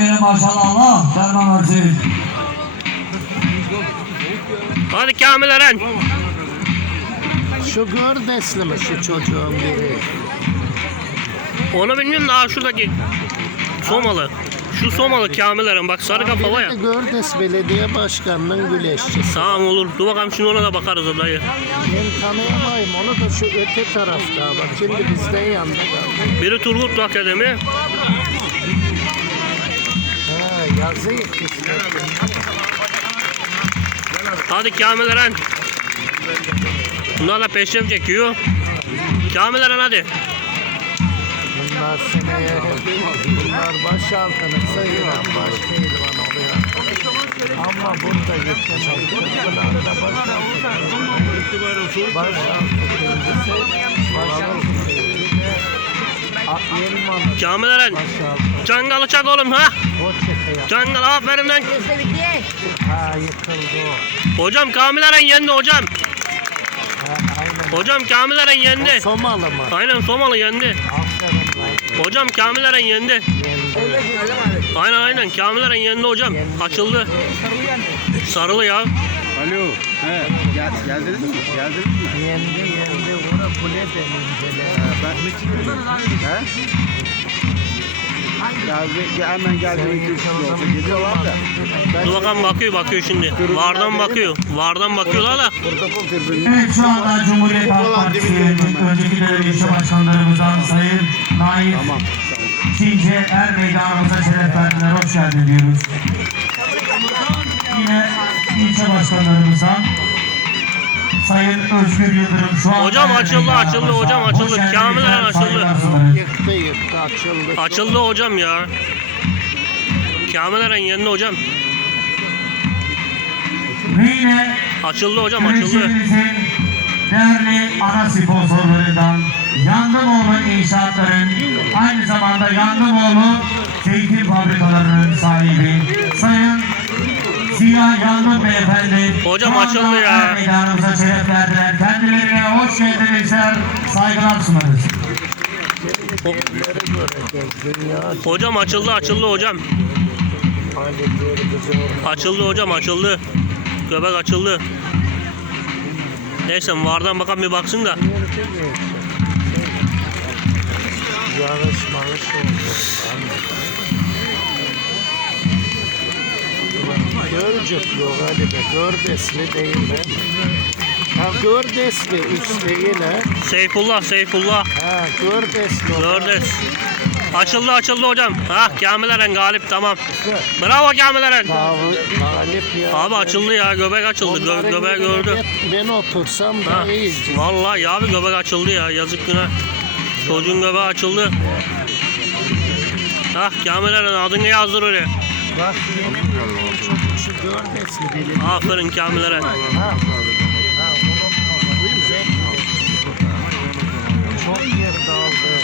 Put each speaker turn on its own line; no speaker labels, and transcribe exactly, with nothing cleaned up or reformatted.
Vermeyelim maşallah, Allah derman versin.
Hadi Kamil Eren.
Şu Gördesli mi şu çocuğun biri?
Onu bilmiyorum da şuradaki Somalı. Şu Somalı Kamil Eren, bak sarı kafa var ya.
Biri de Gördes Belediye Başkanı'nın güleşçisi.
Tamam olur. Dur bakalım şimdi ona da bakarız dayı.
Ben tanıyamayım onu da şu öte tarafta. Bak şimdi bizden yanında kaldı.
Biri Turgut Akademi.
Ha yazık işte.
Hadi Kamil Eren. Bunlar da peşrem çekiyor. Kamil Eren hadi.
Bunlar seneye bunlar baş altını sayılan baş pehlivan oluyor. Ama burada geçemeyiz. Bunlar da baş altı. Baş altı kendisi. Baş altı kendisi. Yelmalı.
Kamil Eren.
Baş altı.
Cangalı çak oğlum ha.
O çete yap.
Cangal aferin lan.
Ha yıkıldı o.
Hocam Kamil Eren yendi hocam.
Ha, aynen.
Hocam Kamil Eren yendi.
O Somalı mı?
Aynen Somalı yendi.
Aferin lan.
Hocam Kamil Eren yendi.
Yendi.
Aynen aynen Kamil Eren yendi hocam. Açıldı. Sarılı ya.
Alo. He. Gel, geldiniz mi? Geldiniz mi?
Yendi yendi. Ora kule denince.
Ben He? Geldi, hemen geldi. iki üç kişi olsa geliyorlar da.
Dur bakalım bakıyor bakıyor şimdi. Vardan bakıyor. Vardan bakıyorlar da.
Protokol tribünü.
Evet, şu anda Cumhuriyet Halk Partisi önceki dönem ilçe başkanlarımızdan Sayın Naif
Tamam.
Çince Er Meydanımıza şeref verdiler. Hoş geldin diyoruz. Yine ilçe başkanlarımızdan Sayın Özgür Yıldırım şu an
Hocam açıldı, açıldı, hocam açıldı. Kamil Eren açıldı.
Yıktı yıktı açıldı.
Açıldı hocam ya. Kamil Eren yendi hocam.
Ve yine
Açıldı hocam açıldı.
Güreşlerimizin değerli ana sponsorlarından Yandımoğlu İnşaatların, aynı zamanda Yandımoğlu Zeytin Fabrikalarının sahibi Sayın Ziya Yandım Beyefendi.
Hocam
şu anda
açıldı ya.
Er Meydanımıza şeref verdiler. Kendilerine hoş geldinizler, saygılar sunarız.
Neleri göreceğiz dünya
Hocam açıldı açıldı hocam.
halleri bizi
Açıldı hocam açıldı. Göbek açıldı. Neyse vardan bakan bir baksın da.
yarış marış oldu. Gölcük yok hadi be. Gördesli değil mi? Ha Gördesli üst değil ha.
Seyfullah Seyfullah.
Ha Gördesli.
Gördes. Açıldı açıldı hocam. Ha Kamil Eren galip tamam. Bravo Kamil Eren.
Galip ya.
Abi açıldı ya göbek açıldı. Gö
Onların
göbeği
yerine
gördü.
Ben, ben otursam
Ha,
da iyice.
vallahi ya abi göbek açıldı ya yazık günah. Çocuğun göbeği açıldı. Ah Kamil Eren adını yazdır oraya.
Bak benim çocuk şu Gördesli belediye.
Aferin Kamil Eren.
Ha. Ha unutma. Güzel. Çok yer dağıldı.